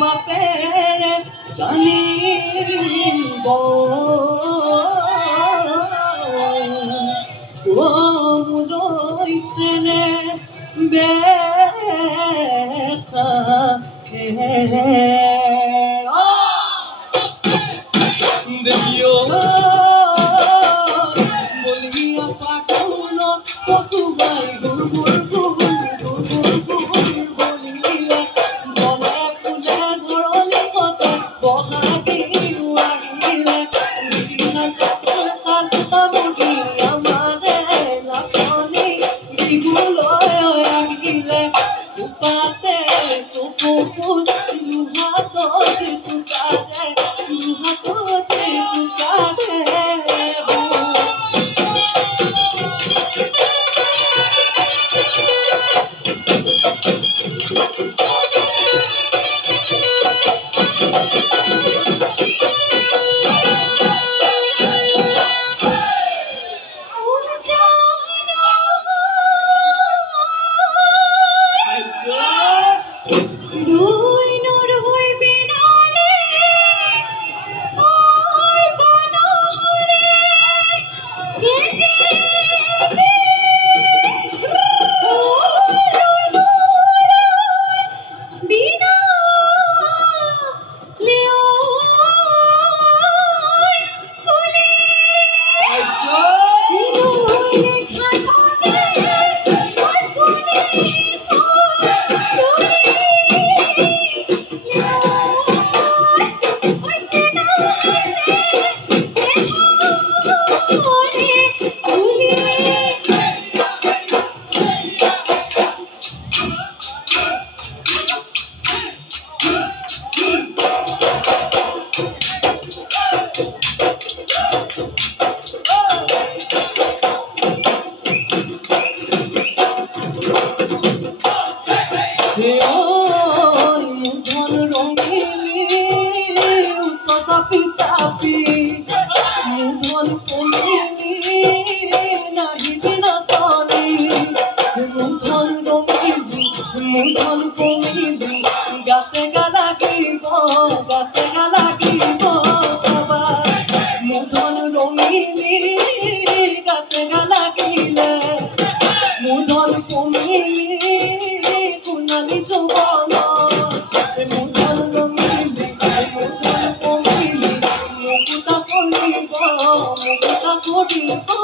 বাপেৰে জানিব মুলৈছেনে বেখাকে দেখিও বলিয়া পাখনত কচুবাই গুৰ গুৰ গুৰ গুৰ গুৰ বলিলে বলে ফুলে ধৰণি কতে বহাগি আহিলে তামুলি আমাৰে নাচনি বিহুলৈ আহিলে পাতে ফুল দুহাতত টুকাৰে দুহাতত টুকাৰে Sapi sapi, mudhon pomili, nahi bina soni. Mudhon pomili, gate galagibo sabar. Mudhon pomili, gate galagile. Mudhon pomili, kunali jobana. Mudhon pomili, mukuta kodibo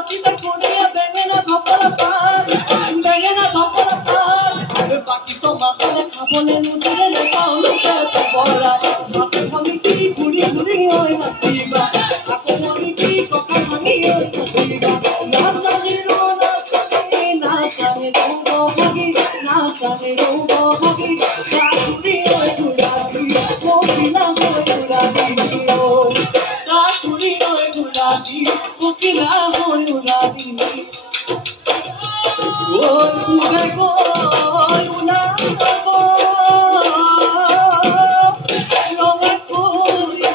রাতিতে কুড়িয়ে বেঙেনা ধপল পার বাকি সমাজে খাবলে নুজুরে নেতাও লুটে পড়া বাকি আমি কি ঘুরি ঘুরি ওই নাচিবা আকৌ আমি কি ককা ভাঙি ওই নাচিবা নাচানি বহাগি কাকুরি ওই ঘুরাবি কোকিলা ওই ঘুরাবি ও কাকুরি ওই ঘুরাবি কোকিলা ওই ঘুরাবি ওই উড়ে গই উড়াবো রঙা করি